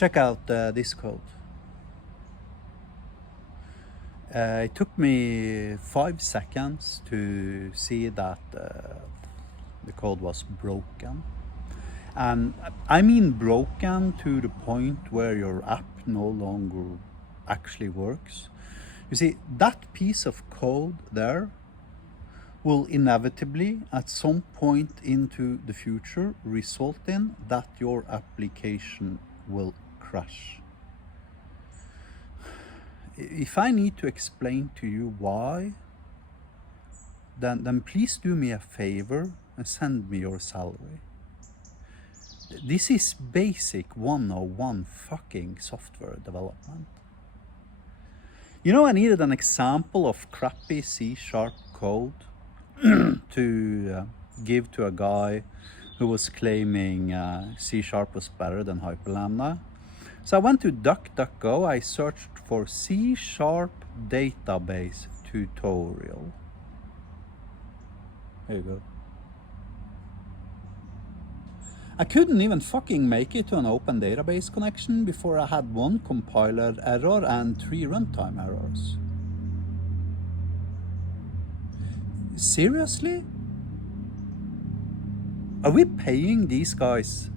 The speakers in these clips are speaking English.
Check out this code. It took me 5 seconds to see that the code was broken. And I mean broken to the point where your app no longer actually works. You see, that piece of code there will inevitably at some point into the future result in that your application will crash. If I need to explain to you why, then please do me a favor and send me your salary. This is basic 101 fucking software development. You know, I needed an example of crappy C# code to give to a guy who was claiming C# was better than Hyperlambda. So I went to DuckDuckGo, I searched for C# database tutorial. Here you go. I couldn't even fucking make it to an open database connection before I had 1 compiler error and 3 runtime errors. Seriously? Are we paying these guys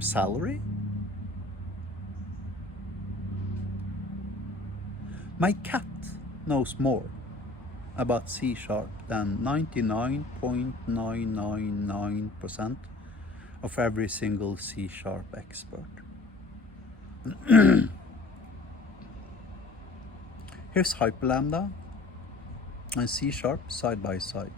salary? My cat knows more about C# than 99.999% of every single C# expert. Here's Hyperlambda and C# side by side.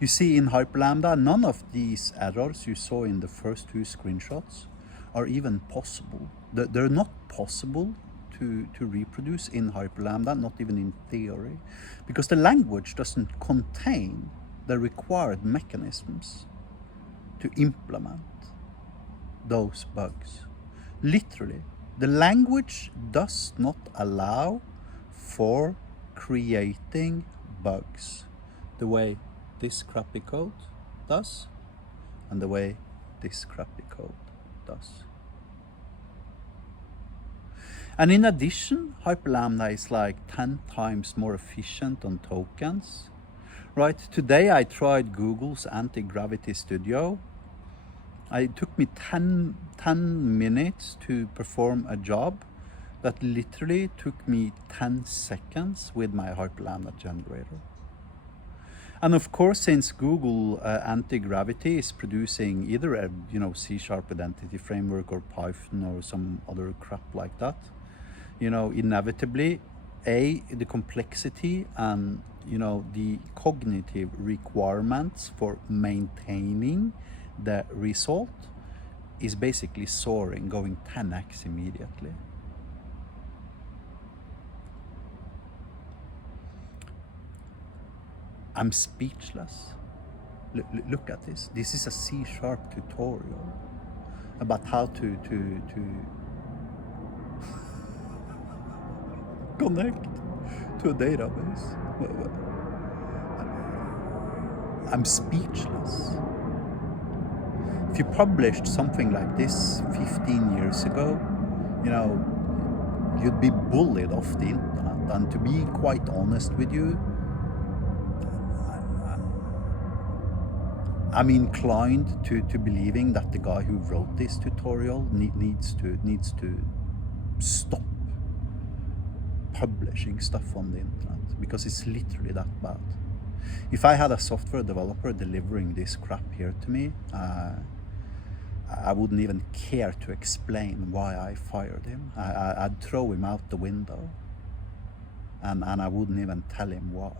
You see, in Hyperlambda, none of these errors you saw in the first 2 screenshots are even possible. They're not possible to reproduce in Hyperlambda, not even in theory, because the language doesn't contain the required mechanisms to implement those bugs. Literally, the language does not allow for creating bugs the way this crappy code does and the way this crappy code does. And in addition, Hyperlambda is like 10 times more efficient on tokens. Right, today I tried Google's Anti-Gravity Studio. It took me 10 minutes to perform a job that literally took me 10 seconds with my Hyperlambda generator. And of course, since Google Anti-Gravity is producing either a C# identity framework or Python or some other crap like that, inevitably, the complexity and the cognitive requirements for maintaining the result is basically soaring, going 10x immediately. I'm speechless. Look at this. This is a C# tutorial about how to connect to a database. I'm speechless. If you published something like this 15 years ago, you'd be bullied off the internet. And to be quite honest with you, I'm inclined to believing that the guy who wrote this tutorial needs to stop publishing stuff on the internet, because it's literally that bad. If I had a software developer delivering this crap here to me, I wouldn't even care to explain why I fired him. I'd throw him out the window, and I wouldn't even tell him why.